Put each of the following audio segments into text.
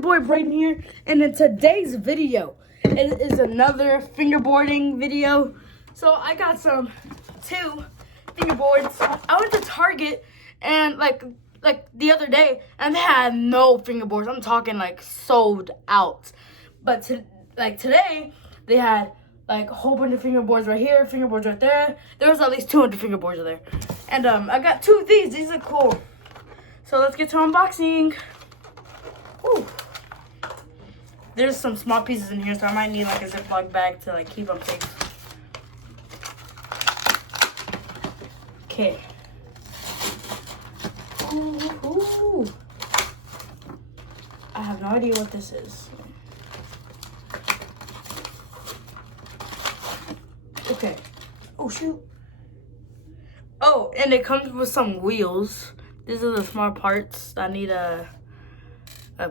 boy Brayden here, and in today's video, it is another fingerboarding video. So I got two fingerboards. I went to Target and like the other day, and they had no fingerboards. I'm talking like sold out. But today, they had like a whole bunch of fingerboards right here, fingerboards right there. There was at least 200 fingerboards there, and I got two of these. These are cool. So let's get to unboxing. Ooh. There's some small pieces in here, so I might need like a Ziploc bag to like keep them safe. Okay. Ooh. I have no idea what this is. Okay. Oh shoot. Oh, and it comes with some wheels. These are the small parts I need to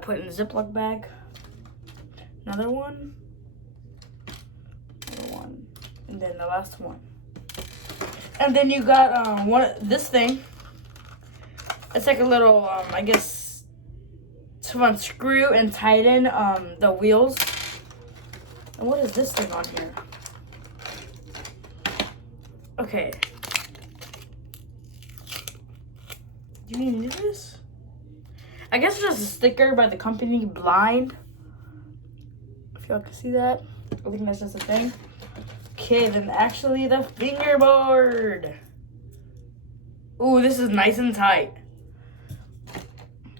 put in a Ziploc bag. Another one, and then the last one. And then you got this thing. It's like a little, I guess, to unscrew and tighten the wheels. And what is this thing on here? Okay. Do you need this? I guess it's just a sticker by the company Blind. If y'all can see that. I think that's just a thing. Okay, then actually the fingerboard. Ooh, this is nice and tight.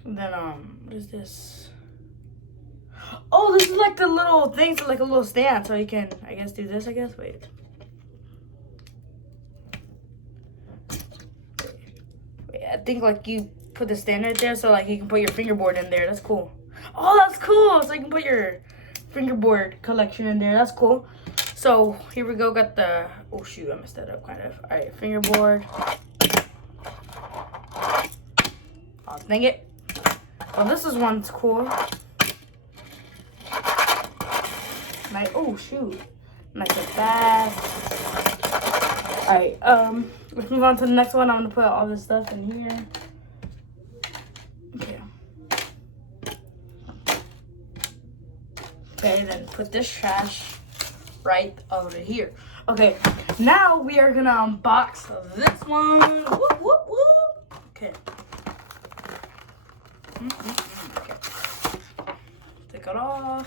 And then what is this? Oh, this is like the little thing, so like a little stand, so you can, I guess, do this. Wait. I think like you put the stand right there, so like you can put your fingerboard in there. That's cool. Oh, that's cool. So you can put your fingerboard collection in there. That's cool. So here we go. Got the, oh shoot, I messed that up kind of. All right, fingerboard. Oh, dang it. Well, this is one's cool. Like, oh shoot, nice and fast. All right, let's move on to the next one. I'm gonna put all this stuff in here. Okay, then put this trash right over here. Okay, now we are gonna unbox this one. Whoop, whoop, whoop. Okay. Okay. Take it off.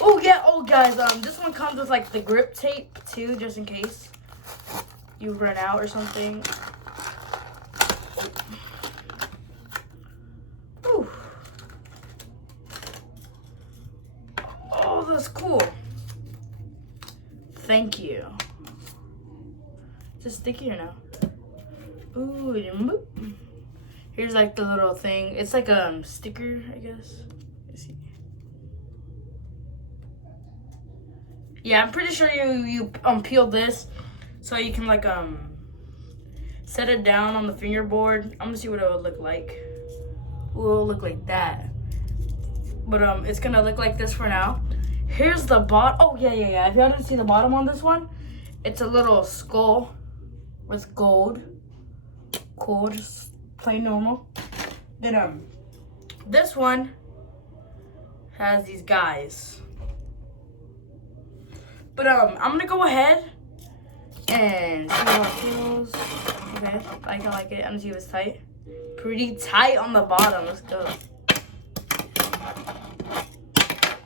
Oh yeah, oh guys, this one comes with like the grip tape too, just in case you run out or something. Oh, that's cool. Thank you. Is it sticky or no? Ooh, here's like the little thing. It's like a sticker, I guess. Let's see. Yeah, I'm pretty sure you peel this so you can like set it down on the fingerboard. I'm gonna see what it would look like. Ooh, it'll look like that. But it's gonna look like this for now. Here's the bottom. Oh yeah. If y'all didn't see the bottom on this one, it's a little skull with gold. Cool, just plain normal. Then this one has these guys. But I'm gonna go ahead and see how it feels. Okay, I like it. I'm gonna see if it's tight. Pretty tight on the bottom. Let's go.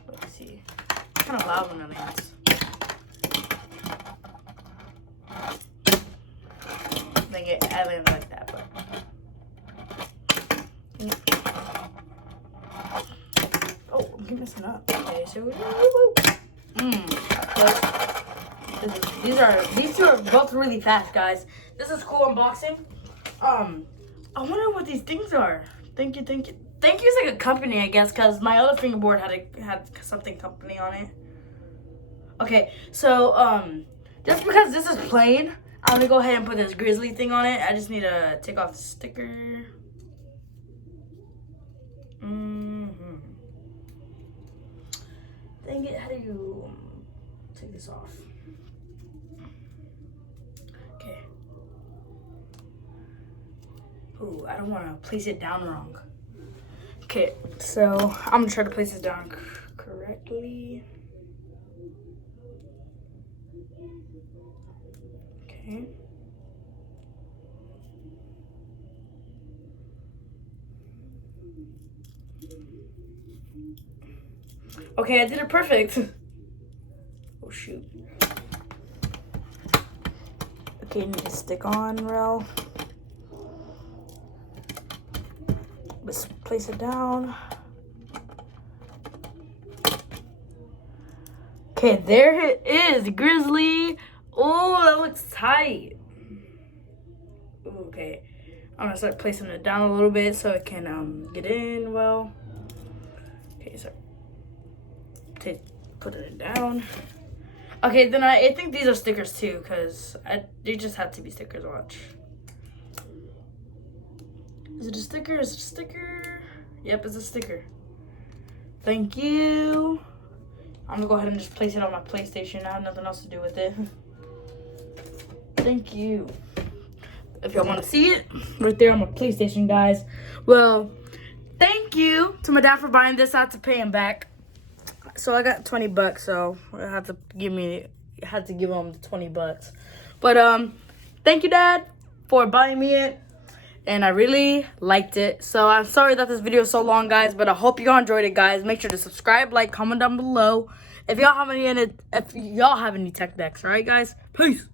Let's see. It's kind of loud when it lands. I landed like that, but. Oh, I'm messing up. Okay, so these two are both really fast, guys. This is cool unboxing. I wonder what these things are. Thank you. Thank you is like a company, I guess, because my other fingerboard had something company on it. Okay, so just because this is plain, I'm gonna go ahead and put this grizzly thing on it. I just need to take off the sticker. Dang it, how do you take this off? Okay. Ooh, I don't want to place it down wrong. Okay, so I'm gonna try to place it down correctly. Okay. Okay, I did it perfect. Oh shoot. Okay, need to stick on rail. Let's place it down. Okay, there it is, Grizzly. Oh, that looks tight. Ooh, okay, I'm gonna start placing it down a little bit so it can get in well. Okay, so put it down. Okay, then I think these are stickers too, because they just have to be stickers. Watch. Is it a sticker? Is it a sticker? Yep, it's a sticker. Thank you. I'm gonna go ahead and just place it on my PlayStation. I have nothing else to do with it. Thank you. If y'all want to see it, right there on my PlayStation, guys. Well, thank you to my dad for buying this. I had to pay him back. So I got $20, so I had to give him the $20. But thank you, Dad, for buying me it. And I really liked it. So I'm sorry that this video is so long, guys, but I hope y'all enjoyed it, guys. Make sure to subscribe, like, comment down below if y'all have any tech decks. All right, guys? Peace.